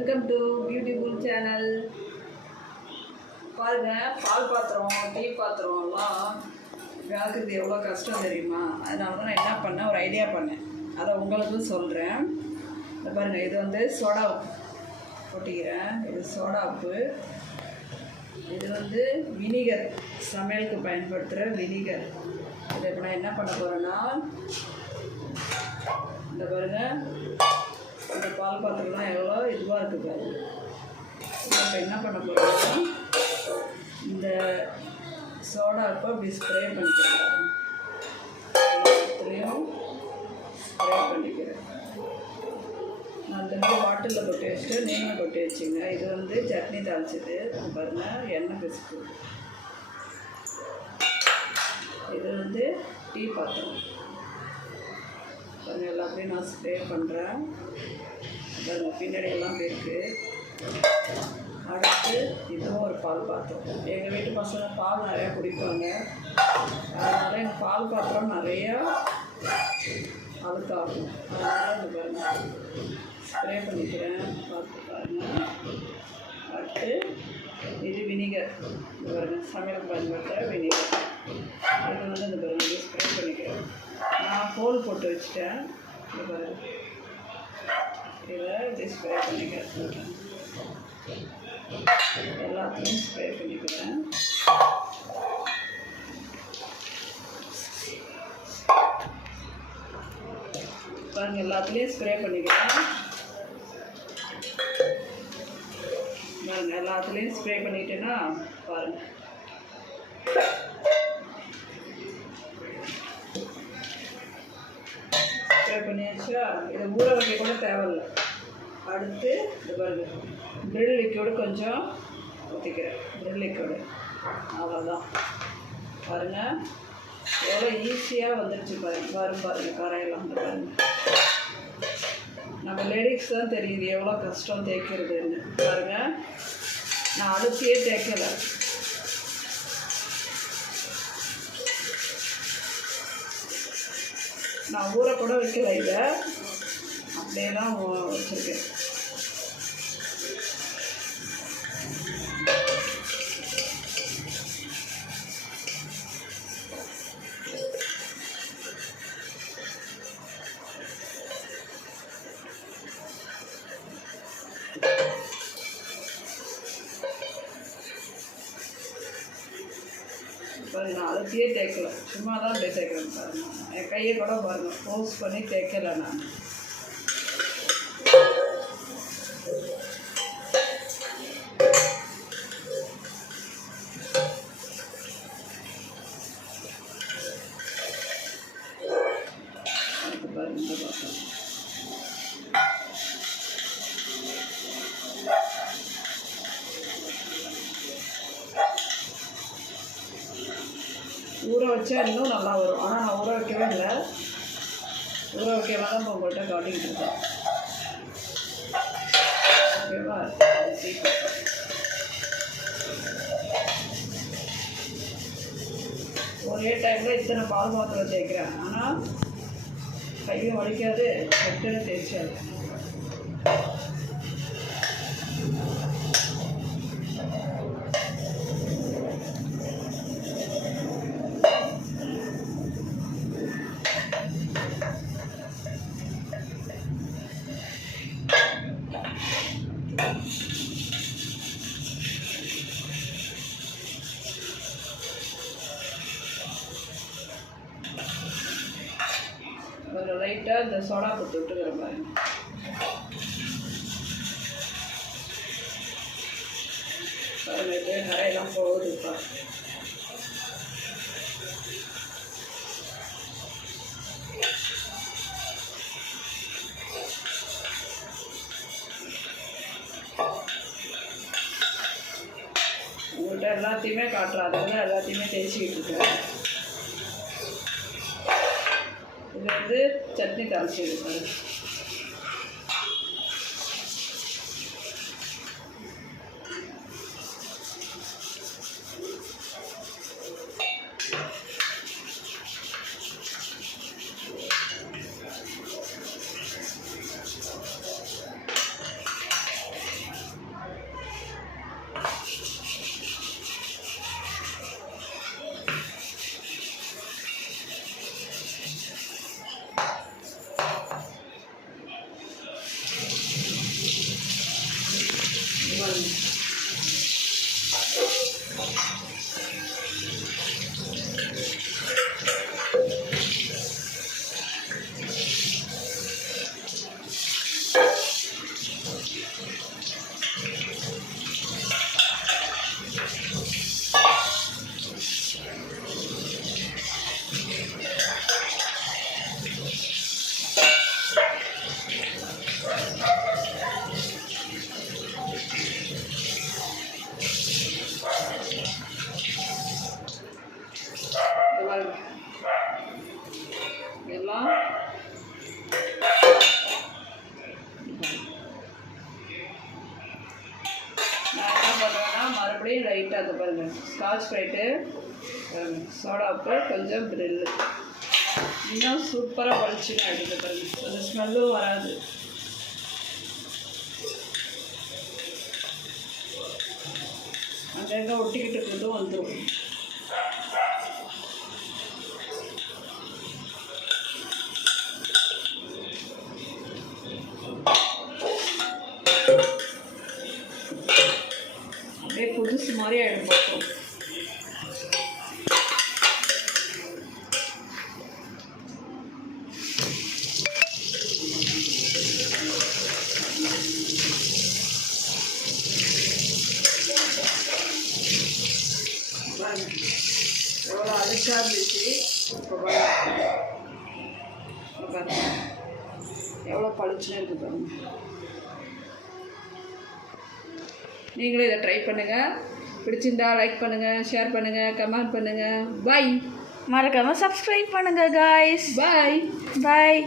Welcome to beautiful channel. பாருங்கள், பால் பாத்திரம் tea பாத்திரம்லாம் விளக்குறது எவ்வளோ கஷ்டம் தெரியுமா? அதனால தான் நான் என்ன பண்ணேன், ஒரு ஐடியா பண்ணேன், அதை உங்களுக்கும் சொல்கிறேன். இந்த பாருங்கள், இது வந்து சோடா போட்டிக்கிறேன். இது சோடா உப்பு. இது வந்து வினிகர், சமையலுக்கு பயன்படுத்துகிற வினிகர். இதை இப்போ நான் என்ன பண்ண போகிறேன்னா, இந்த பாருங்கள், இந்த பால் பாத்திரம்லாம் எவ்வளோ இதுவாக இருக்குது பாருங்க. இப்போ என்ன பண்ண போகிறோம்னா, இந்த சோடா இப்போ அப்படி ஸ்ப்ரே பண்ணிக்கிறேன். எல்லாத்துலேயும் ஸ்ப்ரே பண்ணிக்கிறேன். நான் இந்த மாதிரி பாட்டிலில் கொட்டி வச்சுட்டு நீங்கள் கொட்டி வச்சுங்க. இது வந்து சட்னி தாளிச்சது பாருங்கள், எண்ணெய் பிசுக்கு. இது வந்து டீ பாத்திரம் பாருங்கள், எல்லாத்தையும் நான் ஸ்ப்ரே பண்ணுறேன். பாருங்கள், பின்னாடி எல்லாம் இருக்குது. அடுத்து இதுவும் ஒரு பால் பாத்திரம். எங்கள் வீட்டு பசங்க பால் நிறையா குடிப்பாங்க, அதனால் எங்கள் பால் பாத்திரம் நிறையா அழுக்காகும். அதனால் இந்த பாருங்கள் ஸ்ப்ரே பண்ணிக்கிறேன், பார்த்து பாருங்கள். அடுத்து இது வினிகர். இந்த பாருங்கள், சமையலுக்கு பயன்படுத்துகிற வினிகர். இது வந்து இந்த பாருங்கள் ஸ்ப்ரே பண்ணிக்கிறேன். நான் ஹோல் போட்டு வச்சுட்டேன். இந்த பாருங்கள், இதை இப்படி ஸ்ப்ரே பண்ணிக்கிறேன். எல்லாத்தையும் ஸ்ப்ரே பண்ணிக்கிறேன். பாருங்கள், எல்லாத்துலேயும் ஸ்ப்ரே பண்ணிக்கிறேன். பாருங்கள், எல்லாத்துலேயும் ஸ்ப்ரே பண்ணிட்டேன்னா பாருங்கள். ஸ்ப்ரே பண்ணியாச்சா? இதை ஊற வைக்க கூட தேவையில்லை. அடுத்து இது பாருங்கள், ப்ரில் லிக்விடு கொஞ்சம் ஊற்றிக்கிறேன். ப்ரில் லிக்விடு அவ்வளோதான். பாருங்கள், எவ்வளோ ஈஸியாக வந்துடுச்சு பாருங்கள். வரும் பாருங்கள், கரையெல்லாம் வந்து பாருங்கள். நம்ம லேடிஸ் தான் தெரியுது எவ்வளோ கஷ்டம் தேய்க்கிறதுன்னு. பாருங்கள், நான் அழுத்தியே தேய்க்கலை. நான் ஊற கூட வைக்கலை, இதை அப்படியே தான் வச்சுருக்கேன். பாருங்க, நான் அழுத்தியே தேய்க்கலை, சும்மா தான் அப்படியே தேய்க்கிறேன். பாருங்கள், என் கையை கூட பாருங்கள், ஃபோர்ஸ் பண்ணி தேய்க்கலை நான். பாருங்க, பார்த்தேன் ஊற வச்சா இன்னும் நல்லா வரும். ஆனால் நான் ஊற வைக்கவே இல்லை. ஊற வைக்கவே தான் இப்போ உங்கள்கிட்ட காட்டிக்கிட்டு இருக்கேன். ஓகேவா? ஒரே டைமில் இத்தனை பால் பாத்திரம் தேய்க்கிறேன். ஆனால் கையும் வலிக்காது, செட்டுன்னு தேய்ச்சாது. ஒரு லைட்டாக இந்த சோடா போட்டு விட்டுக்கிற பாருங்க. பதினெட்டு நிறையெல்லாம் போகுதுப்பா. உங்கள்கிட்ட எல்லாத்தையுமே காட்டுறாங்க, எல்லாத்தையுமே தேய்ச்சிக்கிட்டு இருக்கேன். இது வந்து சட்னி தாளிச்சு இருப்பாரு. அப்படியே லைட்டாக அதை பாருங்கள் ஸ்காட்ச் ப்ரைட்டு சோடா உப்பு கொஞ்சம் ப்ரில்லு இன்னும் சூப்பராக பளிச்சுன்னு ஆகிடுது பாருங்கள். கொஞ்சம் ஸ்மெல்லும் வராது. அங்கங்கே ஒட்டிக்கிட்டு இருக்கிறதும் வந்துடும். அப்படியே புதுசு மாதிரி ஆகிடும் பார்த்தோம். எவ்வளோ அழுக்காக இருந்துச்சு. இப்போ பாருங்க எவ்வளோ பளிச்சுன்னு இருக்குது பாருங்க. நீங்களும் இதை ட்ரை பண்ணுங்கள். பிடிச்சிருந்தா லைக் பண்ணுங்கள், ஷேர் பண்ணுங்கள், கமெண்ட் பண்ணுங்கள். பாய். மறக்காமல் சப்ஸ்கிரைப் பண்ணுங்கள் காய்ஸ். பாய் பாய்.